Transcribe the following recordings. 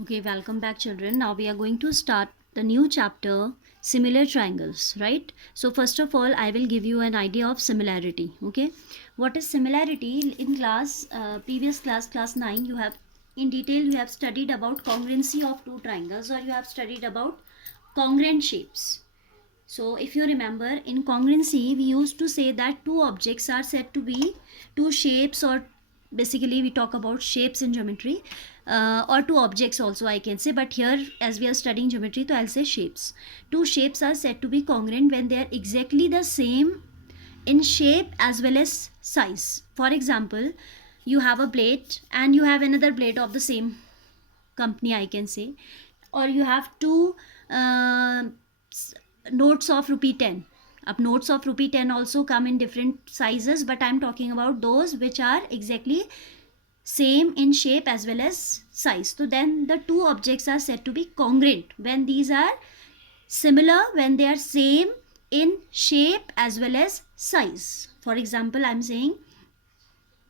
Okay, welcome back, children. Now we are going to start the new chapter, similar triangles, right? So first of all, I will give you an idea of similarity. Okay, what is similarity? In class, previous class, class 9, you have in detail you have studied about congruency of two triangles, or you have studied about congruent shapes. So if you remember, in congruency, we used to say that two objects are said to be two shapes, or basically we talk about shapes in geometry, or two objects also I can say, but here as we are studying geometry, so I'll say shapes. Two shapes are said to be congruent when they are exactly the same in shape as well as size. For example, you have a blade and you have another blade of the same company, I can say, or you have two uh, notes of rupee 10. Up notes of rupee 10 also come in different sizes, but I'm talking about those which are exactly same in shape as well as size. So then the two objects are said to be congruent when these are similar, when they are same in shape as well as size. For example, I'm saying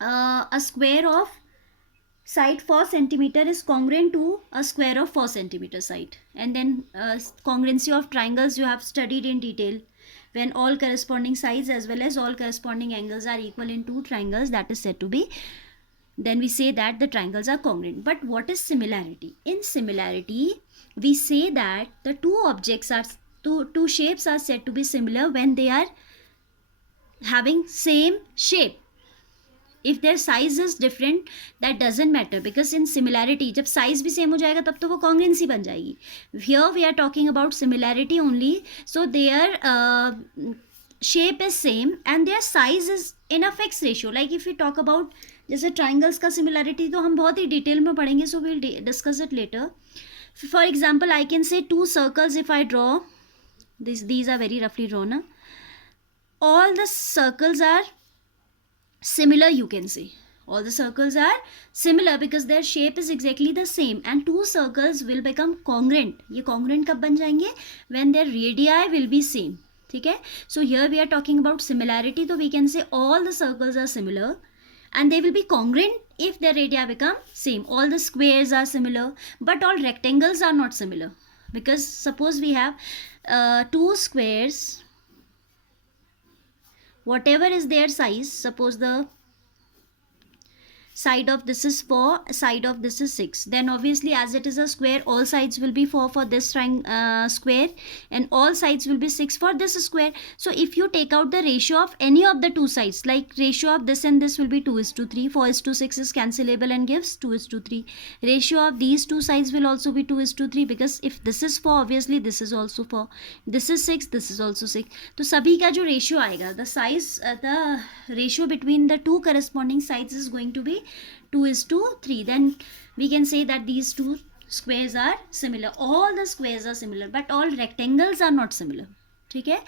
a square of side 4 centimeter is congruent to a square of 4 centimeter side. And then congruency of triangles you have studied in detail. When all corresponding sides as well as all corresponding angles are equal in two triangles, that is said to be, then we say that the triangles are congruent. But what is similarity? In similarity, we say that the two objects are two shapes are said to be similar when they are having same shape. If their size is different, that doesn't matter, because in similarity जब size भी same हो जाएगा तब तो वो congruency बन जाएगी. Here we are talking about similarity only, so their shape is same and their size is in a fixed ratio. Like if we talk about जैसे triangles का similarity तो हम बहुत ही detail में पढ़ेंगे, so we'll discuss it later. For example, I can say two circles. If I draw these are very roughly drawn. All the circles are similar, you can say. All the circles are similar because their shape is exactly the same, and two circles will become congruent. ये congruent कब बन जाएंगे? When their radii will be same. ठीक है? So here we are talking about similarity, so we can say all the circles are similar and they will be congruent if their radii become same. All the squares are similar, but all rectangles are not similar, because suppose we have two squares, whatever is their size, suppose the side of this is 4, side of this is 6, then obviously as it is a square, all sides will be 4 for this square, and all sides will be 6 for this square. So if you take out the ratio of any of the two sides, like ratio of this and this will be 2:3, 4:6 is cancelable and gives 2:3. Ratio of these two sides will also be 2:3, because if this is 4, obviously this is also 4, this is 6, this is also 6. तो सभी का जो ratio आएगा, the ratio between the two corresponding sides is going to be 2:3. Then we can say that these two squares are similar. All the squares are similar, but all rectangles are not similar. ठीक है?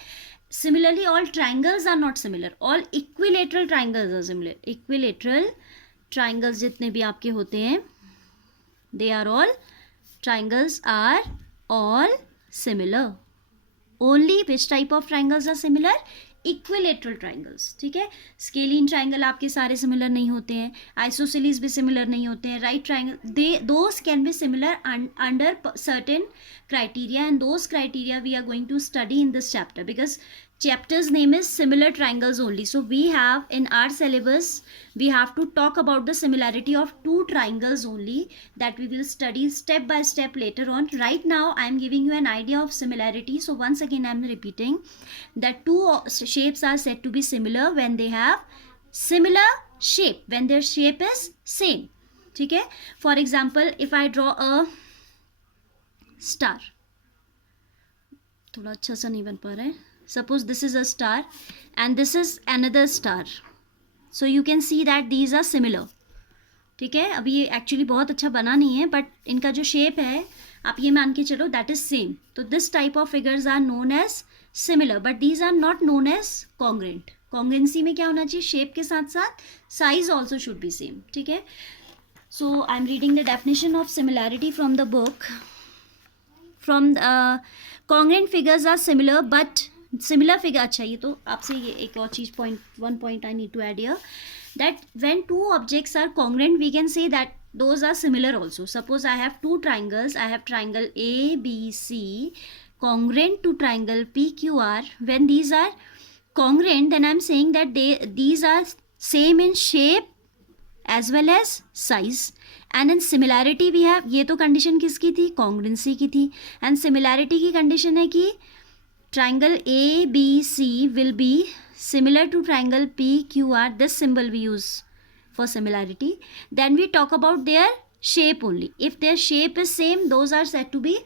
Similarly, all triangles are not similar. All equilateral triangles are similar. Equilateral triangles जितने भी आपके होते हैं, they are all triangles are all similar. Only which type of triangles are similar? Equilateral triangles. ठीक है? Scalene triangle आपके सारे similar नहीं होते हैं, आइसोसेलिस भी सिमिलर नहीं होते हैं, right triangle those can be similar under certain criteria, and those criteria we are going to study in this chapter, because chapter's name is similar triangles only. So we have in our syllabus, we have to talk about the similarity of two triangles only, that we will study step by step later on. Right now I am giving you an idea of similarity. So once again I am repeating that two shapes are said to be similar when they have similar shape, when their shape is same. ठीक है? For example, if I draw a star, थोड़ा अच्छा सा नहीं बन पा रहा है. Suppose this is a star and this is another star, so you can see that these are similar. ठीक है? अभी ये एक्चुअली बहुत अच्छा बना नहीं है, बट इनका जो शेप है आप ये मान के चलो दैट इज सेम. तो this type of figures are known as similar, but these are not known as congruent. Congruency में क्या होना चाहिए? शेप के साथ साथ size also should be same. ठीक है? So I am reading the definition of similarity from the book. From congruent figures are similar, but similar figure. अच्छा, ये तो आपसे ये एक और चीज़ one point I need to add here, that when two objects are congruent, we can say that those are similar also. Suppose I have two triangles, I have triangle ABC congruent to triangle PQR. When these are congruent, then I'm saying that these are same in shape as well as size. And in similarity we have, ये तो condition किसकी थी, congruency की थी. And similarity की condition है कि triangle ABC will be similar to triangle PQR. This symbol we use for similarity. Then we talk about their shape only. If their shape is same, those are said to be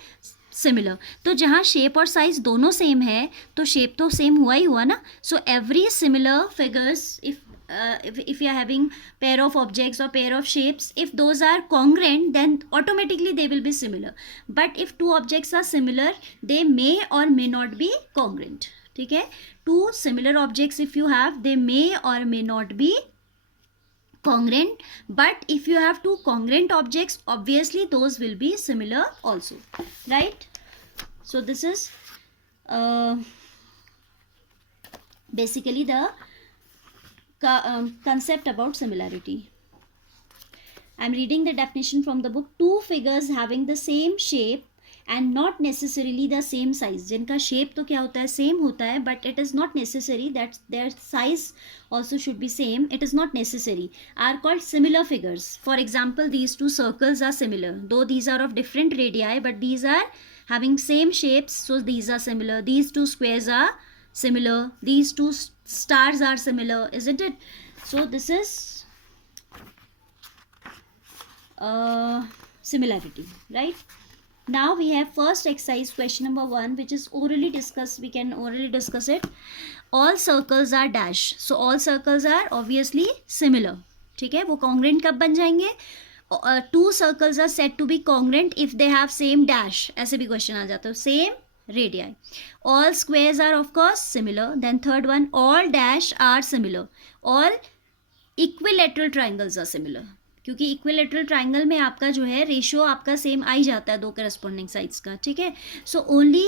similar. तो जहाँ shape और size दोनों same है, तो shape तो same हुआ ही हुआ ना. So every similar figures, if you are having pair of objects or pair of shapes, if those are congruent, then automatically they will be similar. But if two objects are similar, they may or may not be congruent. ठीक है, two similar objects if you have, they may or may not be congruent. But if you have two congruent objects, obviously those will be similar also, right? So this is basically the concept about similarity. I'm reading the definition from the book. Two figures having the same shape and not necessarily the same size. जिनका shape तो क्या होता है, same होता है, but it is not necessary that their size also should be same. It is not necessary. Are called similar figures. For example, these two circles are similar, though these are of different radii, but these are having same shapes, so these are similar. These two squares are similar. These two stars are similar, isn't it? So this is similarity, right? Now we have first exercise question number 1, which is orally discussed. We can orally discuss it. All circles are dash. So all circles are obviously similar. ठीक है, वो congruent कब बन जाएंगे? Two circles are said to be congruent if they have same dash. ऐसे भी question आ जाता है, same radii. All squares are of course similar. Then third one, all dash are similar. All equilateral triangles are similar. क्योंकि equilateral triangle में आपका जो है ratio आपका सेम आ ही जाता है दो करस्पॉन्डिंग साइड्स का. ठीक है, so only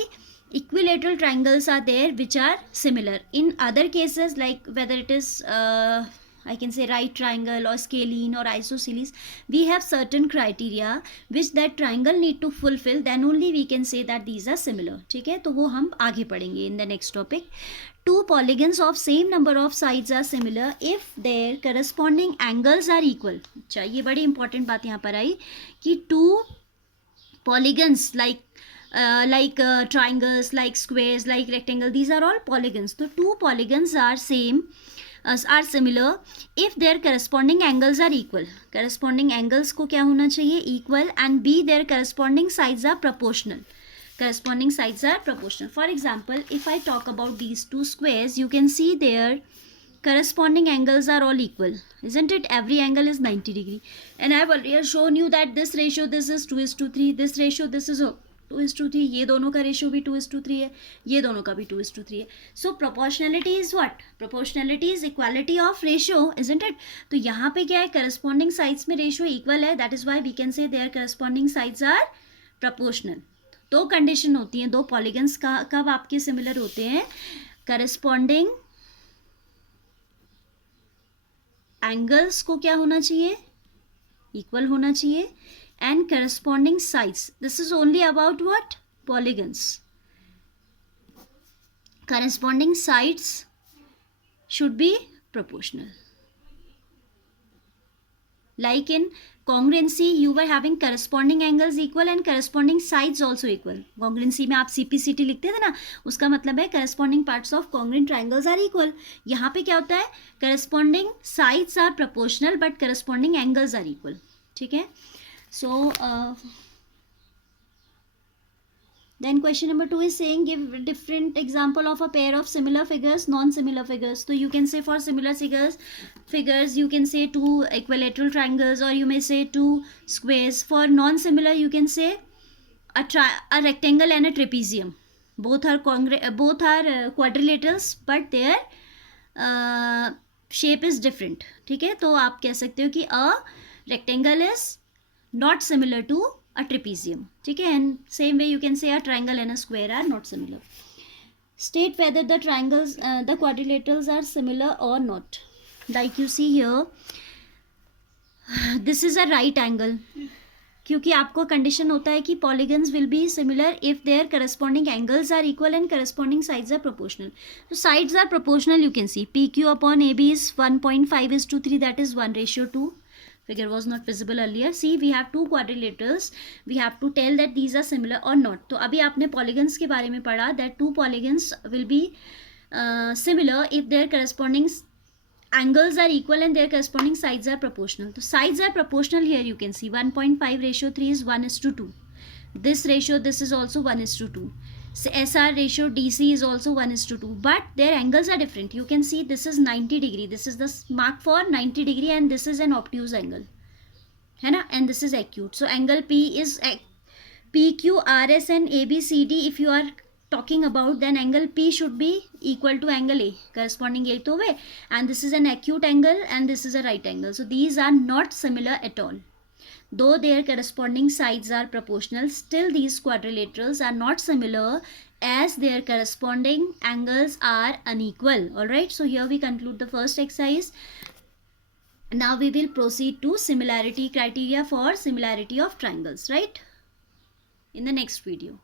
equilateral triangles are there which are similar. In other cases like whether it is I can say right triangle or scalene or isosceles, we have certain criteria which that triangle need to fulfill, then only we can say that these are similar. ठीक है, तो वो हम आगे पढ़ेंगे in the next topic. Two polygons of same number of sides are similar if their corresponding angles are equal. अच्छा, ये बड़ी important बात यहाँ पर आई कि two polygons like triangles, like squares, like rectangle, these are all polygons. So two polygons are similar if their corresponding angles are equal. Corresponding angles को क्या होना चाहिए, equal, and b their corresponding sides are proportional. Corresponding sides are proportional. For example, if I talk about these two squares, you can see their corresponding angles are all equal, isn't it? Every angle is 90 degree, and I have already shown you that this ratio, this is 2:3, this ratio, this is 2:3, ये दोनों का ratio भी 2:3 है, ये दोनों का भी 2:3 है. So proportionality is what? Proportionality is equality of ratio, isn't it? तो यहाँ पे क्या है, करस्पॉन्डिंग साइड्स में रेशियो इक्वल है, that is why we can say their corresponding sides are proportional. दो कंडीशन होती हैं, दो पॉलीगन्स का कब आपके सिमिलर होते हैं, करस्पॉन्डिंग एंगल्स को क्या होना चाहिए, इक्वल होना चाहिए, and corresponding sides. This is only about what? Polygons. Corresponding sides should be proportional. Like in congruency, you were having corresponding angles equal and corresponding sides also equal. Congruency में आप CPCT लिखते थे ना, उसका मतलब है corresponding parts of congruent triangles are equal. यहाँ पे क्या होता है, corresponding sides are proportional but corresponding angles are equal. ठीक है. So then question number 2 is saying give different example of a pair of similar figures, non-similar figures. So you can say for similar figures you can say two equilateral triangles, or you may say two squares. For non-similar you can say a rectangle and a trapezium. Both are quadrilaterals but their shape is different. ठीक है, तो आप कह सकते हो कि a rectangle is not similar to a trapezium. ठीक है, and same way you can say a triangle and a square are not similar. State whether the triangles, the quadrilaterals are similar or not. Like you see here, this is a right angle, क्योंकि आपको condition होता है कि polygons will be similar if their corresponding angles are equal and corresponding sides are proportional. तो sides are proportional, you can see PQ upon AB is 1.5:3, that is 1:2. Figure was not visible earlier. See, we have two quadrilaterals, we have to tell that these are similar or not. तो अभी आपने polygons के बारे में पढ़ा that two polygons will be similar if their corresponding angles are equal and their corresponding sides are proportional. So sides are proportional here, you can see 1.5:3 is 1:2. This ratio, this is also 1:2. So SR ratio DC is also 1:2, but their angles are different. You can see this is 90 degree, this is the mark for 90 degree, and this is an obtuse angle, है ना, and this is acute. So angle P is PQ, RS and ABCD. If you are talking about, then angle P should be equal to angle A, corresponding A to way, and this is an acute angle and this is a right angle. So these are not similar at all. Though their corresponding sides are proportional, still these quadrilaterals are not similar as their corresponding angles are unequal. Alright, so here we conclude the first exercise. Now we will proceed to similarity criteria for similarity of triangles, right, in the next video.